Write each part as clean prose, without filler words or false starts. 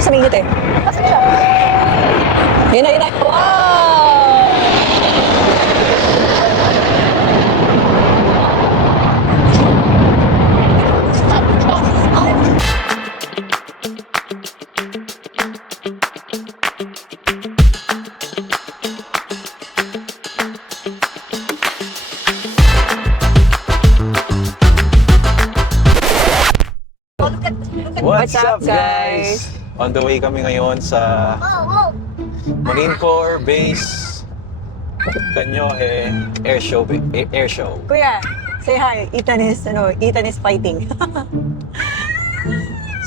Sa minute eh. Asan siya? Yun na, yun na. Wow! What's up, up, guys? On the way kami ngayon sa Marine Corps Base Canyoje Air Show. Air Show. Kuya, say hi. Ethan is fighting.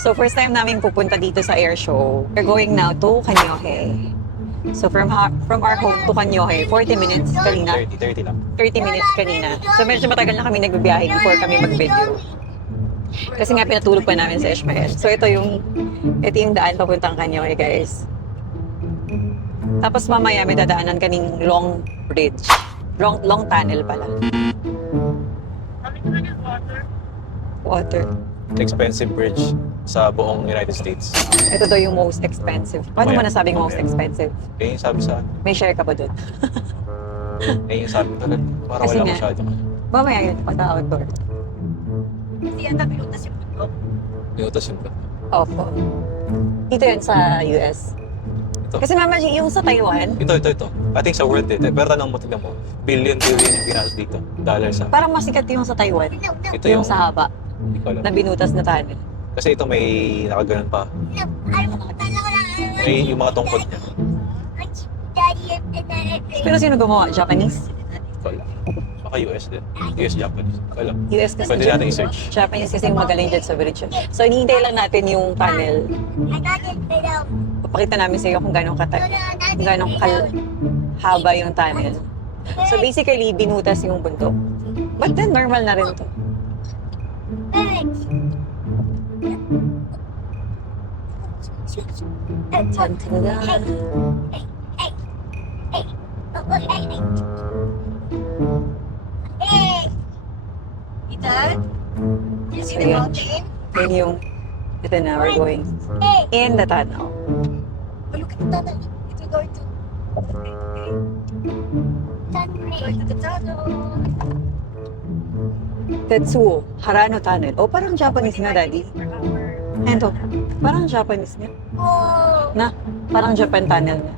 So first time namin pupunta dito sa air show. We're going now to Canyoje. So from our home to Canyoje, 40 minutes kanina. 30 lang. 30 minutes kanina. So medyo matagal na kami nagbibiyahe before kami mag-video. Kasi nga pinatulog pa namin sa Ishmael. So ito yung daan papuntang Canyoje, guys. Tapos mamaya may dadaanan kaming long bridge. Long tunnel pala. Water. Expensive bridge sa buong United States. Ito daw yung most expensive. Paano mo nasabing most expensive? Eh, yung sabi sa May share ka ba doon? yung sabi talaga. Parang Kasi wala nga, masyado. mamaya yun, patawag doon. Kasi yata pinutas yung bundok. Pinutas yung Opo. Dito yan sa US. Ito. Kasi mama, yung sa Taiwan, Ito. I think sa world dito. Pero tanong mo, tignan mo. Billion yung ginastos dito. Dollars sa. parang masikat yung sa Taiwan. Ito Yung yung sa haba, Hindi ko alam. na binutas na tunnel. Kasi ito may nakaganon pa. May yung mga tungkod niya. Pero sino gumawa? Japanese? Hindi ko alam. Baka US din. US, Japanese. Hindi ko alam. US kasi. Pwede natin i-search. Japanese kasi yung magaling dyan sa bridge. So, hinihintay lang natin yung tunnel. Papakita namin sa iyo kung gano'ng haba yung tunnel. So, basically, binutas yung bundok. But then, normal na rin to. Ethan? You see So, the yun. mountain? Yun yung, ito na, we're going in the tunnel. Oh, look at the tunnel. It will go into... Go into the tunnel. Tetsuo Harano Tunnel. Oh, parang Japanese nga, Daddy. Ito, parang Japanese nga. Na, parang Japan Tunnel na.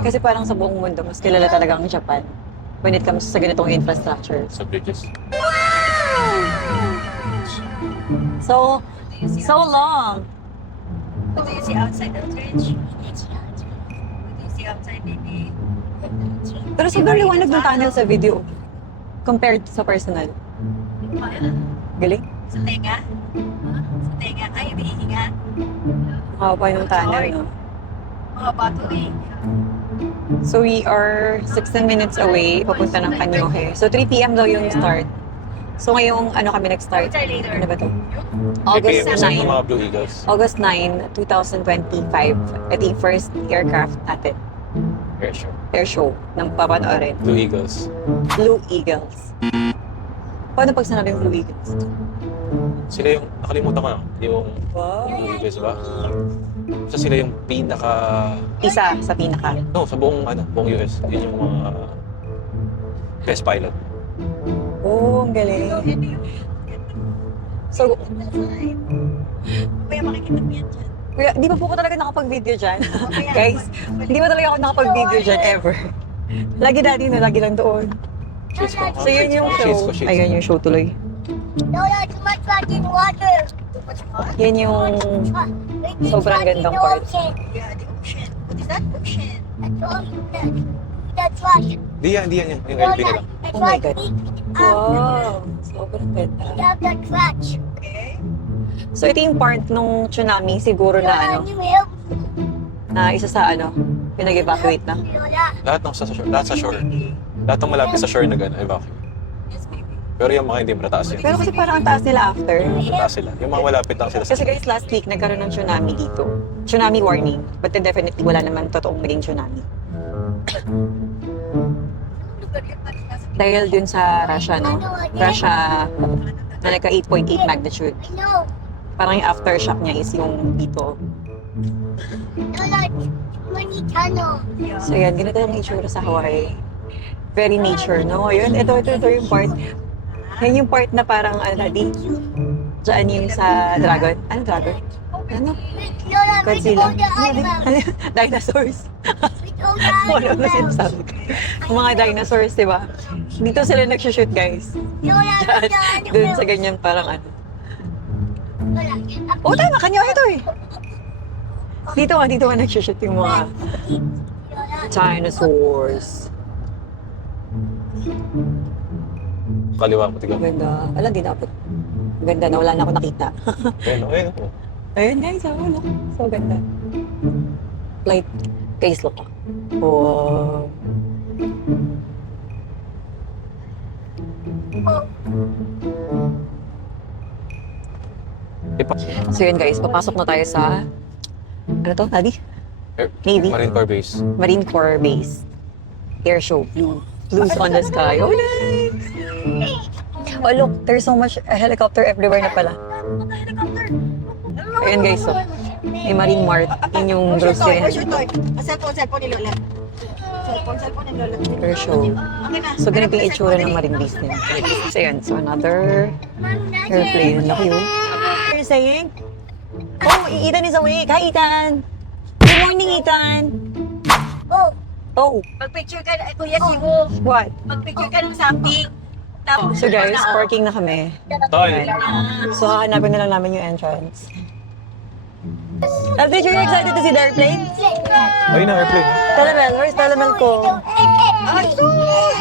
Kasi parang sa buong mundo, mas kilala talaga ang Japan when it comes sa ganitong infrastructure. Sa bridges. So long. What do you see outside the bridge? What do you see outside, baby? Pero sobrang liwanag ng tunnel sa video compared sa personal. Galing. Sa tenga? Sa tenga? Ay, hinihinga. Makapa yung tunnel, no? Mga bato eh. So we are 16 minutes away, papunta ng Canyoje. So 3 p.m. daw yung start. So ngayong ano kami nag-start? Ano ba to? August May PM 9. ng mga Blue Eagles. August 9, 2025. Ito yung first aircraft natin. Air show. Air show ng papanoorin. Blue Eagles. Blue Eagles. Paano pag sinabing Blue Eagles? Sila yung, nakalimutan ko na, yung Wow. Blue Eagles ba? So sila yung pinaka, Isa sa pinaka. no, sa buong US. Yun yung mga best pilot. Oh, ang galing. So, Kaya makikita mo yan dyan. kuya, di pa po ako talaga nakapag-video dyan. Guys, hindi pa talaga ako nakapag-video dyan ever. Lagi dati na, lagi lang doon. Shades ko. So yun yung show. Shades ko. Ayun yung show tuloy. No, too much fucking water. Too much water? Yan yung sobrang gandang part. Yeah, the ocean. What is that ocean? That's right. Di yan yung LB nila. Oh my God. Wow, sobrang ganda. That's the clutch. Okay. So ito yung part nung tsunami siguro na ano, na isa sa ano, pinag-evacuate na. Lahat ng sa shore. Lahat ng malapit sa shore na gano'n, evacuate. Yes, baby. Pero yung mga hindi mataas yun. Pero kasi parang ang taas nila after. Mataas sila. Yung mga malapit lang sila sa Kasi guys, last week nagkaroon ng tsunami dito. Tsunami warning. But then definitely wala naman totoong naging tsunami. Lugar yun, pati nasa Dahil dun sa Russia, no? Russia na nagka 8.8 magnitude. I know. Parang yung aftershock niya is yung dito. Lola, money tunnel. So yan, ganito ang itsura sa Hawaii. Very nature, no? Yun, ito yung part. Yan yung part na parang, di, dyan yung sa dragon. Ano dragon? Ano? Lola, we Godzilla. go the island. Dinosaurs. We go the Wala na island. sinasabi ko. Yung mga dinosaurs, di ba? Dito sila nagsushoot, guys. Lola, we go the Doon sa island. ganyan parang ano. Lola, Oh, tama, kanya ito eh. Dito nga nagsushoot yung mga dinosaurs. Kaliwa mo, tiga. Ganda. Alam, di dapat. Ganda na, wala na ako nakita. Ayun. Ayun guys, look. So ganda. Light. Guys, look. Wow. So yun guys, papasok na tayo sa ano to, Nadi? Navy. Marine Corps Base. Marine Corps Base. Air show. Blues on the sky. Oh, nice! Oh, look, there's so much helicopter everywhere na pala. Ayan guys, so, may Marine Mart. Yun yung grocery. Where's your toy? Cellphone ni Lola. Cellphone ni Lola. Air show. Okay na. So, ganito yung itsura ng Marine Base din. So, yun. So, another airplane. Laki yun. What are you saying? Oh, Ethan is awake. Hi, Ethan! Good morning, Ethan! Oh, Oh, Mag-picture ka na, Kuya Siwo. what? Mag-picture ka ng something. Tapos, So, guys, parking na kami. Tol! So, hahanapin na lang namin yung entrance. Aldrich, are you excited to see the airplane? Ayun na, airplane. Telemel, where's Telemel ko? Ay, sus!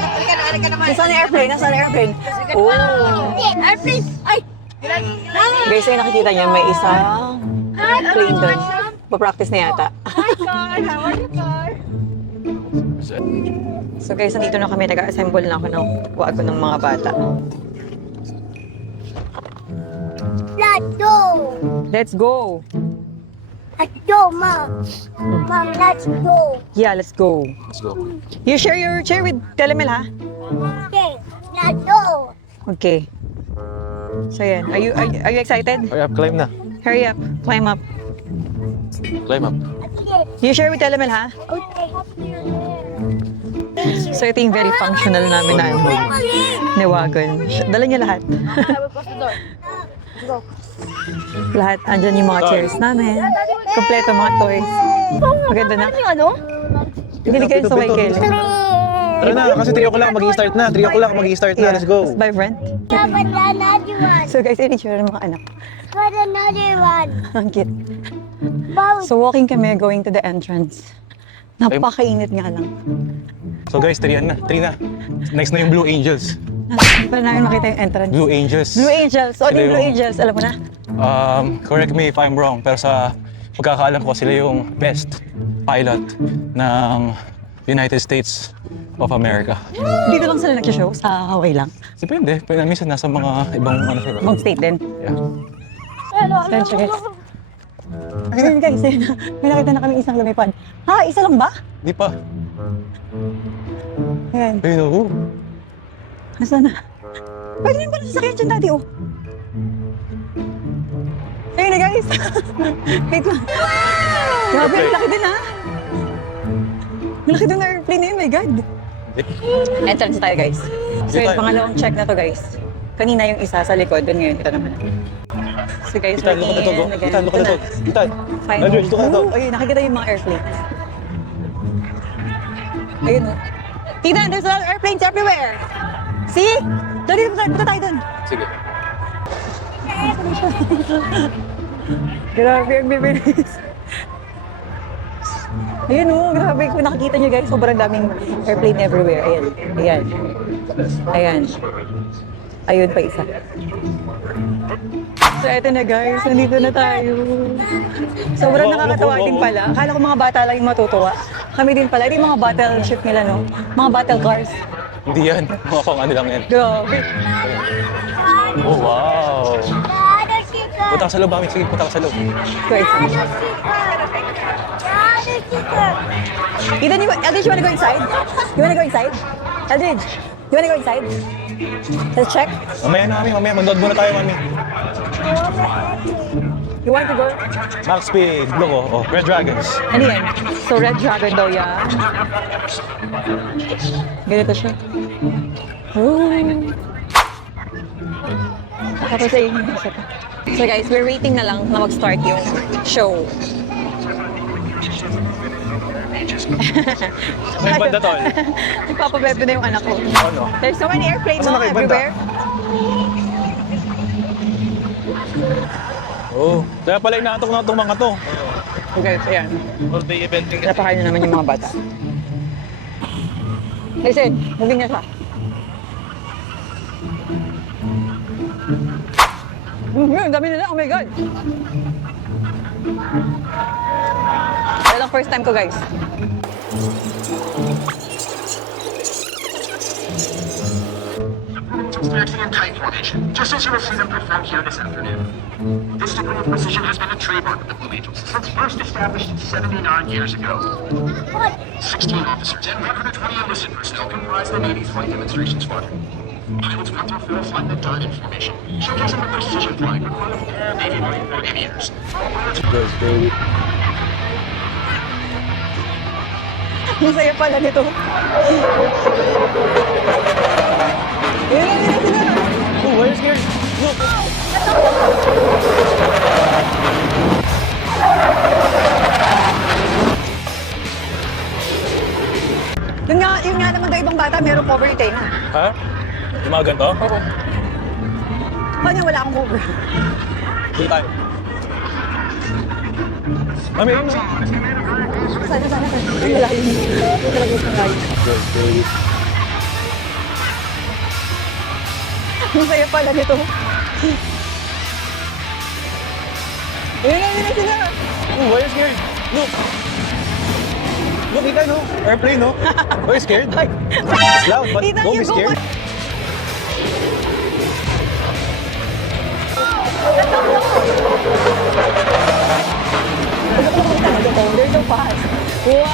Halika naman. Nasaan yung airplane? Nasaan yung airplane? Oh! Airplane! Ay! Guys, ay nakikita niyo, may isang plane doon. Pa-practice na yata. Hi, Car! How are you, Car? So guys, nandito na kami. Nag-assemble na ako ng kuha ko ng mga bata. let's go. Let's go! Let's go, Mom. Mom, let's go. Yeah, let's go. Let's go. You share your chair with Telemel, ha? Okay, let's go. Okay. So yan. Are you excited? Hurry up, climb na. Hurry up. Climb up. Climb up. You share with Telemel, ha? Okay. So ito yung very functional namin na ano, na wagon. Dala niya lahat. Lahat. Andyan yung mga chairs namin. Kompleto mga toys. Maganda na. Ano? Binigay sa Michael. Tara na, kasi 3 o'clock mag-i-start na. 3 o'clock mag-i-start na. Let's go. By friend. Have another one. So guys, yun yung tsura ng mga anak. Got another one. Ang cute. Mom, So walking kami, going to the entrance. Napakainit nga lang. So guys, 3 na. Next na yung Blue Angels. Para namin makita yung entrance. Blue Angels. Blue Angels. O, Sila yung Blue yung- Angels. Alam mo na? Correct me if I'm wrong, pero sa pagkakaalam ko, sila yung best pilot ng United States of America. Dito lang sila nag-show. Sa Hawaii lang. Depende. Pero minsan nasa mga ibang ano sila. Ibang state din. Yeah. Thanks, guys. Ayun guys, ayun na. May nakita na kami isang lumipad. Ha? Isa lang ba? Di pa. Ayan. Ayun oh. Nasaan na? Pwede rin pala sasakyan dyan dati, oh. Ayun na guys. Wait lang. Grabe, ang laki din ha. Ang laki din na airplane na yun, my God. Entrance tayo guys. So Dito yung tayo. pangalawang check na to guys. Kanina yung isa sa likod, dun ngayon, ito naman. So guys, Itan, look at ito. again. Itan, look at ito. Itan. Fine. Aldrich, look at ito. Oh, ayun, nakikita yung mga airplanes. Ayun, oh. Tina, there's a lot of airplanes everywhere. See? Dali, punta tayo dun. Sige. Grabe, ang bibilis. Ayun, oh, grabe. Kung nakikita nyo guys, sobrang daming airplane everywhere. Ayan, ayan. Ayan. Ayun pa isa. So, eto na guys, nandito na tayo. Sobrang nakakatawa din pala. Akala ko mga bata lang yung matutuwa. Kami din pala. Ito yung mga battleship nila, no? Mga battle cars. Hindi yan. Mga pang ano lang yan. Grabe. Oh, wow. other sticker. Punta ka sa loob, Mami. Sige, punta ka sa loob. Great. Other sticker. Ethan, Eldridge, you wanna go inside? You wanna go inside? Eldridge, you wanna go inside? Let's check. Mamaya na, Mami. Mamaya. Manood muna tayo, Mami. You want to go? Max Speed, Loco, oh, Red Dragons. Ano yan? So, Red Dragon daw yan. Ganito siya. Oh. Tapos ay, so guys, we're waiting na lang na mag-start yung show. May banda tol. Nagpapabebe na yung anak ko. Ano? There's so many airplanes Asan na kayo, banda? everywhere. Oh, kaya pala inaantok na itong mga to. So guys, ayan. All day eventing. Napakain na naman yung mga bata. Listen, moving na siya. Ang dami nila, oh my God! Ito lang first time ko, guys. Experiencing a tight formation, just as you will see them perform here this afternoon. This degree of precision has been a trademark of the Blue Angels since first established 79 years ago. 16 officers and 120 enlisted personnel comprise the Navy's Flight Demonstration Squadron. Pilots 1 through 4 fly the diamond formation, showcasing the precision flying required of all Navy Marine Corps aviators. Yes, baby. Masaya pala nito. Yun sila. Oh, why are you scared? Look! Yun nga naman daw ibang bata, meron cover tayo na. Ha? Yung mga ganito? Oo. Paano wala akong cover? Dito tayo. Mami, ayun mo. Sana. Ay, wala yun. Ito talaga yung sangay. Yes, baby. Masaya pala nito. Yun na sila. Oh, why are you scared? Look! Look, kita no? Airplane, no? Why are you scared? It's loud, but Kita don't niyo, be scared. They're so fast. Wow!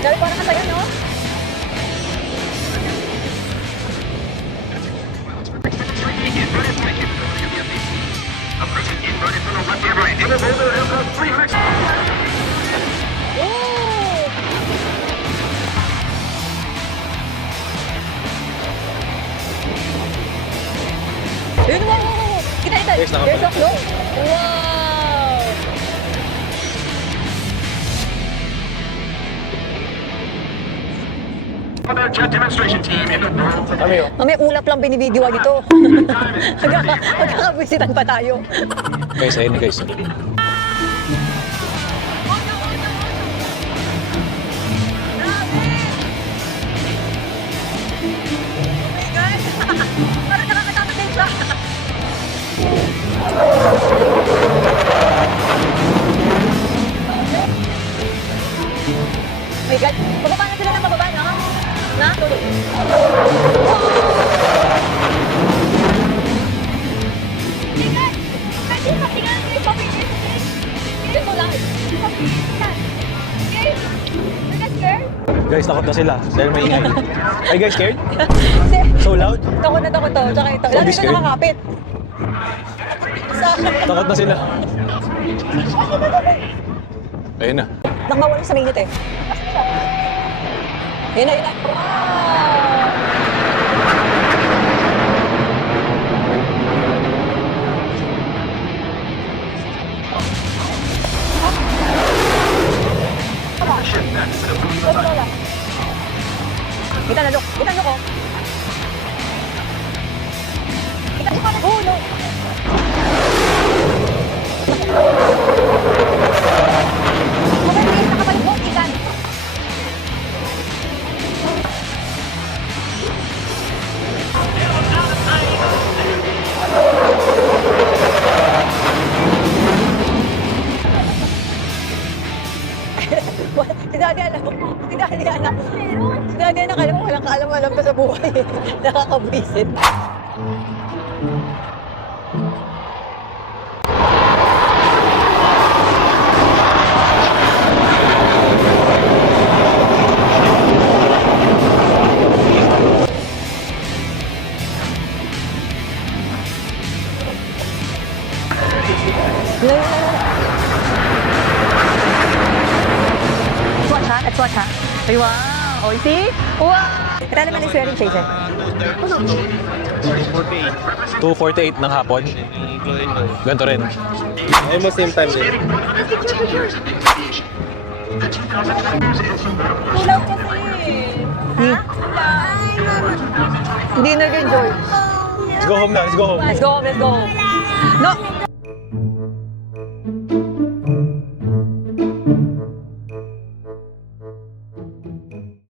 Dahil parang kasaya, no? Yun, wow! Kita. There's na There's a kapal. flow. Wow! Other jet demonstration team in the world today. Mami, oh. Mamaya ulap lang binibidyoan ito. Magkakabisitan pa tayo. Guys, ayun na guys. Parang nakakatakot din siya. Oh my God. Bababa na sila ng bababa, no? Na? Tuloy. Guys, takot na sila dahil may ingay. Are you guys scared? So loud? Takot na takot to. Tsaka ito. Lalo ito scared? nakakapit. Takot na sila. Ayun na. Nakmawala sa minute eh. Yun na. Wow! Kita na, look. Kita na ko. Kita na ko. Oh, no. Mabilis, nakabalik mo, ikan. Si Daddy alam mo. Si Daddy alam. Si Daddy anak alam mo, walang kaalam-alam pa sa buhay. Nakakabwisit. Let's watch ha. Let's watch ha. Ay, wow. Oh, you see? Wow. Ito naman yung swearing Jason. 2:48 ng hapon. Ganito rin. Ay mo same time din. Kulang kasi. Hindi nag-enjoy. Let's go home na, let's go home. Let's go home, let's go home. No!